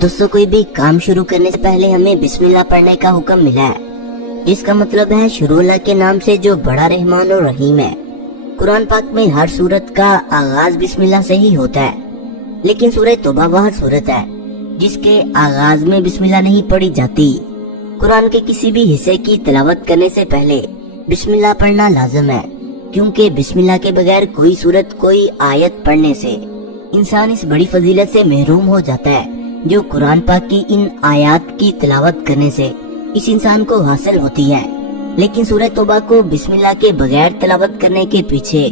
दोस्तों, कोई भी काम शुरू करने से पहले हमें बिस्मिल्लाह पढ़ने का हुक्म मिला है, जिसका मतलब है शुरू अल्लाह के नाम से जो बड़ा रहमान और रहीम है। कुरान पाक में हर सूरत का आगाज बिस्मिल्लाह से ही होता है, लेकिन सूरह तौबा वह सूरत है जिसके आगाज में बिस्मिल्लाह नहीं पढ़ी जाती। कुरान के किसी भी हिस्से की तिलावत करने से पहले बिस्मिल्लाह पढ़ना लाजम है, क्योंकि बिस्मिल्लाह के बगैर कोई सूरत कोई आयत पढ़ने से इंसान इस बड़ी फजीलत से महरूम हो जाता है जो कुरान पाक की इन आयात की तिलावत करने से इस इंसान को हासिल होती है। लेकिन सूरह तौबा को बिस्मिल्लाह के बगैर तिलावत करने के पीछे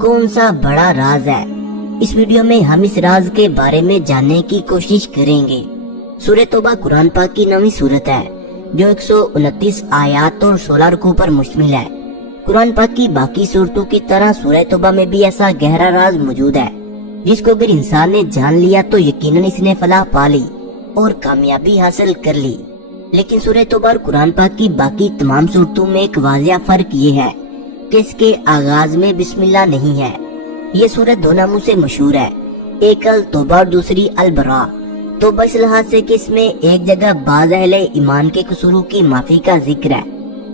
कौन सा बड़ा राज है, इस वीडियो में हम इस राज के बारे में जानने की कोशिश करेंगे। सूरह तौबा कुरान पाक की 9वीं सूरत है जो 129 आयात और 16 रुकू पर मुश्तमिल है। कुरान पाक की बाकी सूरतों की तरह सूरह तौबा में भी ऐसा गहरा राज मौजूद है जिसको अगर इंसान ने जान लिया तो यकीनन इसने फलाह पा ली और कामयाबी हासिल कर ली। लेकिन सूरह तौबा और कुरान पाक की बाकी तमाम सूरतों में एक वाज़िह फर्क ये है कि इसके आगाज में बिस्मिल्लाह नहीं है। ये सूरत दो नामों से मशहूर है, एक अल तौबा और दूसरी अल बरा। तौबा इस लिहाज से कि इसमें एक जगह बाज़ अहले ईमान के कसूरों की माफी का जिक्र है,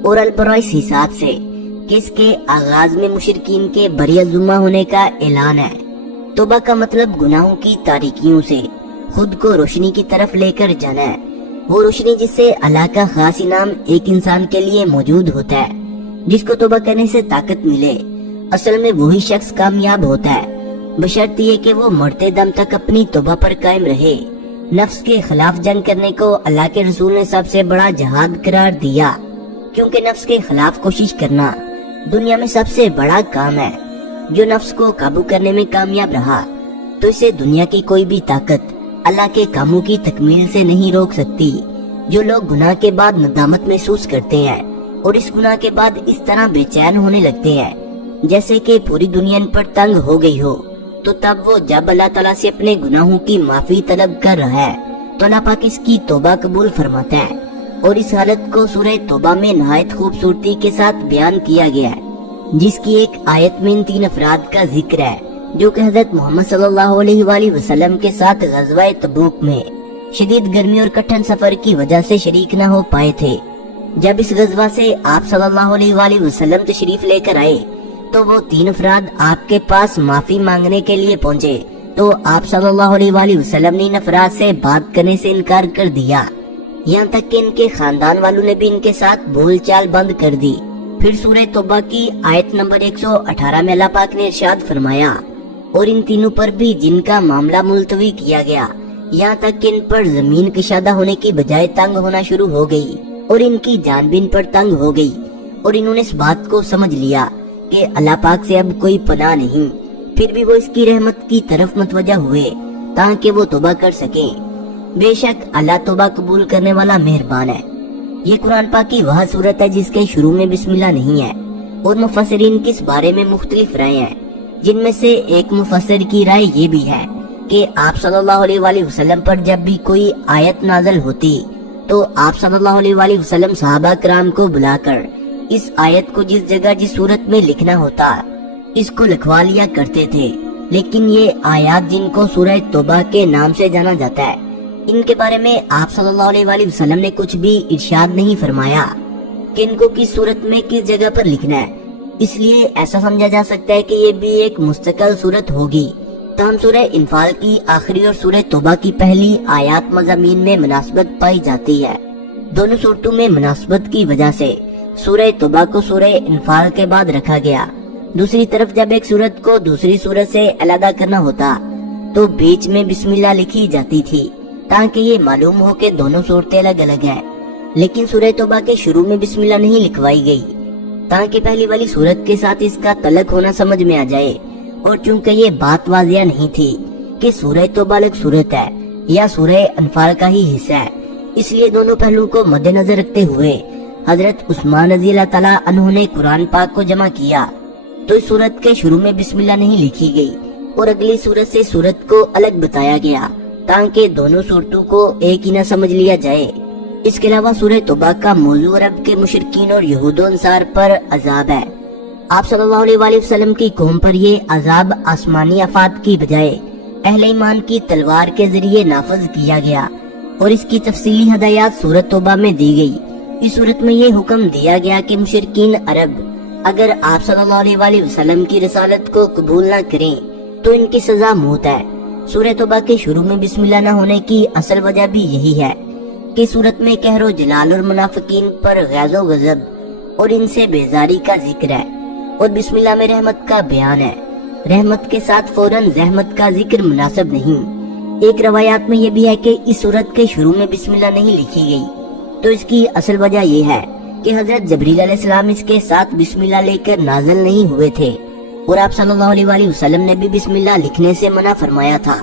और अल बरा इस हिसाब से कि इसके आगाज में मुशरिकीन के बरिअज़ुम्मा होने का ऐलान है। तौबा का मतलब गुनाहों की तारीकियों से खुद को रोशनी की तरफ लेकर जाना है, वो रोशनी जिससे अल्लाह का खास इनाम एक इंसान के लिए मौजूद होता है, जिसको तौबा करने से ताकत मिले। असल में वही शख्स कामयाब होता है, बशर्ते ये कि वो मरते दम तक अपनी तौबा पर कायम रहे। नफ्स के खिलाफ जंग करने को अल्लाह के रसूल ने सबसे बड़ा जहाद करार दिया, क्योंकि नफ्स के खिलाफ कोशिश करना दुनिया में सबसे बड़ा काम है। जो नफ्स को काबू करने में कामयाब रहा तो इसे दुनिया की कोई भी ताकत अल्लाह के कामों की तकमील से नहीं रोक सकती। जो लोग गुनाह के बाद नदामत महसूस करते हैं और इस गुनाह के बाद इस तरह बेचैन होने लगते हैं जैसे कि पूरी दुनिया इन पर तंग हो गई हो, तो तब वो जब अल्लाह ताला से अपने गुनाहों की माफी तलब कर रहा है तो अल्लाह पाक इसकी तौबा कबूल फरमाता है। और इस हालत को सूरह तौबा में नहायत खूबसूरती के साथ बयान किया गया है, जिसकी एक आयत में इन 3 अफराद का जिक्र है जो कि हजरत मोहम्मद सल्लल्लाहु अलैहि वसल्लम के साथ ग़ज़वा तबूक में शदीद गर्मी और कठिन सफर की वजह से शरीक न हो पाए थे। जब इस ग़ज़वा से आप सल्लल्लाहु अलैहि वसल्लम तशरीफ लेकर आए तो वो 3 अफराद आपके पास माफी मांगने के लिए पहुँचे, तो आप सल्लल्लाहु अलैहि वसल्लम ने इन अफराद से बात करने से इनकार कर दिया। यहाँ तक कि इनके खानदान वालों ने भी इनके साथ बोलचाल बंद कर दी। फिर सूरह तौबा की आयत नंबर 118 में अल्लाह पाक ने इरशाद फरमाया, और इन तीनों पर भी जिनका मामला मुलतवी किया गया, यहाँ तक कि इन पर जमीन कशादा होने की बजाय तंग होना शुरू हो गई और इनकी जान भी इन पर तंग हो गई, और इन्होंने इस बात को समझ लिया कि अल्लाह पाक से अब कोई पनाह नहीं। फिर भी वो इसकी रहमत की तरफ मतवजा हुए ताकि वो तौबा कर सके। बेशक अल्लाह तौबा कबूल करने वाला मेहरबान है। ये कुरान पाक की वह सूरत है जिसके शुरू में बिस्मिल्लाह नहीं है, और मुफस्सिरीन किस बारे में मुख्तलिफ राय हैं, जिनमें से एक मुफस्सिर की राय ये भी है कि आप सल्लल्लाहु अलैहि वसल्लम पर जब भी कोई आयत नाज़िल होती तो आप सल्लल्लाहु अलैहि वसल्लम सहाबा कराम को बुलाकर इस आयत को जिस जगह जिस सूरत में लिखना होता इसको लिखवा लिया करते थे। लेकिन ये आयत जिनको सूरह तौबा के नाम से जाना जाता है, इनके बारे में आप सल्लल्लाहु अलैहि वसल्लम ने कुछ भी इरशाद नहीं फरमाया कि इनको किस सूरत में किस जगह पर लिखना है। इसलिए ऐसा समझा जा सकता है कि ये भी एक मुस्तकिल सूरत होगी। तमाम सूरह इनफाल की आखिरी और सूरह तौबा की पहली आयत मज़ामीन में मुनासबत पाई जाती है। दोनों सूरतों में मुनासबत की वजह से सूरह तौबा को सूरह इनफाल के बाद रखा गया। दूसरी तरफ जब एक सूरत को दूसरी सूरत से अलग करना होता तो बीच में बिस्मिल्लाह लिखी जाती थी ताकि ये मालूम हो कि दोनों सूरतें अलग अलग हैं। लेकिन सूरह तौबा के शुरू में बिस्मिल्लाह नहीं लिखवाई गई ताकि पहली वाली सूरत के साथ इसका तल्लुक होना समझ में आ जाए, और चूंकि ये बात वाज़िह नहीं थी कि सूरह तौबा अलग सूरत है या सूरह अनफाल का ही हिस्सा है, इसलिए दोनों पहलुओं को मद्देनजर रखते हुए हजरत उस्मान रज़ी अल्लाह तआला अन्हु ने कुरान पाक को जमा किया। तो इस सूरत के शुरू में बिस्मिल्लाह नहीं लिखी गई और अगली सूरत से सूरत को अलग बताया गया ताकि दोनों सूरतों को एक ही न समझ लिया जाए। इसके अलावा सूरह तौबा का मौजू अरब के मुशरिकीन और यहूद अंसार पर अजाब है। आप सल्लल्लाहु अलैहि वसल्लम की कौम पर ये अजाब आसमानी आफात की बजाय अहले ईमान की तलवार के जरिए नाफज किया गया, और इसकी तफसीली हदायत सूरत तौबा में दी गई। इस सूरत में ये हुक्म दिया गया कि मुशरिकीन अरब अगर आप सल्लल्लाहु अलैहि वसल्लम की रिसालत को कबूल न करें तो इनकी सजा मौत है। सूरह तौबा के शुरू में बिस्मिल्लाह न होने की असल वजह भी यही है कि सूरत में कहरो जलाल और मुनाफिकीन पर गैज़ो गज़ब और इनसे बेजारी का जिक्र है और बिस्मिल्लाह में रहमत का बयान है। रहमत के साथ फौरन रहमत का जिक्र मुनासिब नहीं। एक रवायात में यह भी है कि इस सूरत के शुरू में बिस्मिल्लाह नहीं लिखी गई, तो इसकी असल वजह यह है कि हजरत जबरील अलैहिस्सलाम इसके साथ बिस्मिल्लाह लेकर नाज़िल नहीं हुए थे और आप सल्लल्लाहु अलैहि वसल्लम ने भी बिस्मिल्लाह लिखने से मना फरमाया था।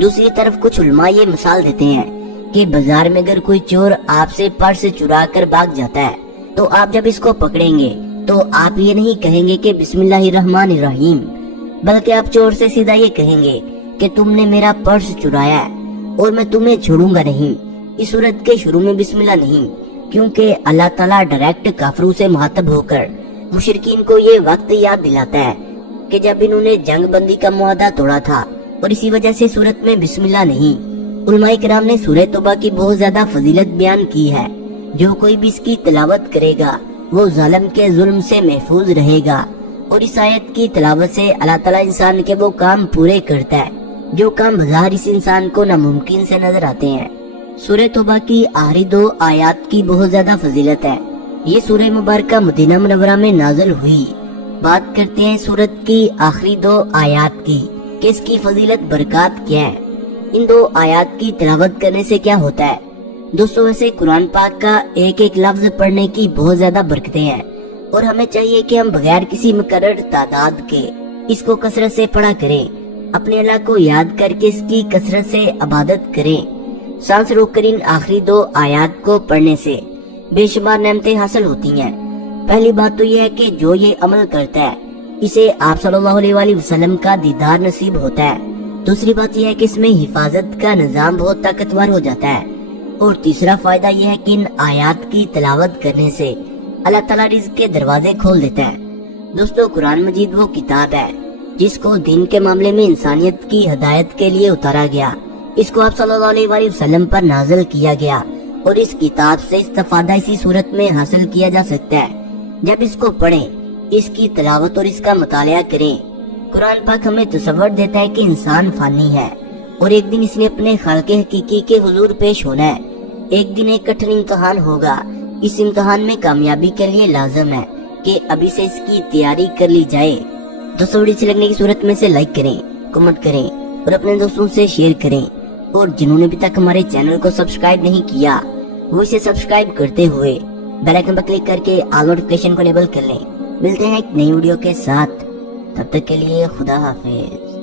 दूसरी तरफ कुछ उलमा ये मिसाल देते हैं कि बाजार में अगर कोई चोर आपसे पर्स चुरा कर भाग जाता है तो आप जब इसको पकड़ेंगे तो आप ये नहीं कहेंगे कि बिस्मिल्लाहिर्रहमानिर्रहीम, बल्कि आप चोर से सीधा ये कहेंगे कि तुमने मेरा पर्स चुराया है और मैं तुम्हें छोड़ूंगा नहीं। इस सूरत के शुरू में बिस्मिल्लाह नहीं, क्योंकि अल्लाह ताला डायरेक्ट काफिरों से मुखातब होकर मुशरिकीन को ये वक्त याद दिलाता है कि जब इन्होंने जंग बंदी का मुआहदा तोड़ा था और इसी वजह से सूरत में बिस्मिल्लाह नहीं। उलमाए किराम ने सूरह तौबा की बहुत ज्यादा फजीलत बयान की है। जो कोई भी इसकी तिलावत करेगा वो जालिम के जुल्म से महफूज रहेगा और इस आयत की तिलावत से अल्लाह ताला इंसान के वो काम पूरे करता है जो काम बाहर इस इंसान को नामुमकिन से नजर आते हैं। सूरह तौबा की आखिरी 2 आयत की बहुत ज्यादा फजीलत है। ये सूरह मुबारक मदीना मुनव्वरा में नाज़िल हुई। बात करते हैं सूरत की आखिरी 2 आयत की कि इसकी फजीलत बरकत क्या है। इन 2 आयत की तिलावत करने से क्या होता है? दोस्तों, वैसे कुरान पाक का एक एक लफ्ज पढ़ने की बहुत ज्यादा बरकतें हैं और हमें चाहिए कि हम बगैर किसी मुकर्रर तादाद के इसको कसरत से पढ़ा करें। अपने अल्लाह को याद करके इसकी कसरत से इबादत करें। सांस रोककर इन आखिरी 2 आयत को पढ़ने से बेशुमार नेमतें हासिल होती हैं। पहली बात तो यह है कि जो ये अमल करता है इसे आप सल्लल्लाहु अलैहि वसल्लम का दीदार नसीब होता है। दूसरी बात यह है कि इसमें हिफाजत का निजाम बहुत ताकतवर हो जाता है। और तीसरा फायदा यह है कि इन आयत की तिलावत करने से अल्लाह ताला रिज़्क़ के दरवाजे खोल देता है। दोस्तों, कुरान मजीद वो किताब है जिसको दीन के मामले में इंसानियत की हदायत के लिए उतारा गया। इसको आप सल्लल्लाहु अलैहि वसल्लम पर नाज़िल किया गया और इस किताब से इस्तिफादा इसी सूरत में हासिल किया जा सकता है। जब इसको पढ़ें, इसकी तिलावत और इसका मुतालिया करें। कुरान पाक हमें तसव्वुर देता है कि इंसान फानी है और एक दिन इसने अपने खालिक़े हकीकी के हुजूर पेश होना है। एक दिन एक कठिन इम्तिहान होगा। इस इम्तिहान में कामयाबी के लिए लाजम है कि अभी से इसकी तैयारी कर ली जाए। दोस्तों, वीडियो अच्छी लगने की सूरत में से लाइक करें, कमेंट करें और अपने दोस्तों से शेयर करें। और जिन्होंने अभी तक हमारे चैनल को सब्सक्राइब नहीं किया वो इसे सब्सक्राइब करते हुए बेल आइकन पर क्लिक करके ऑल नोटिफिकेशन को इनेबल कर लें। मिलते हैं एक नई वीडियो के साथ, तब तक के लिए खुदा हाफिज।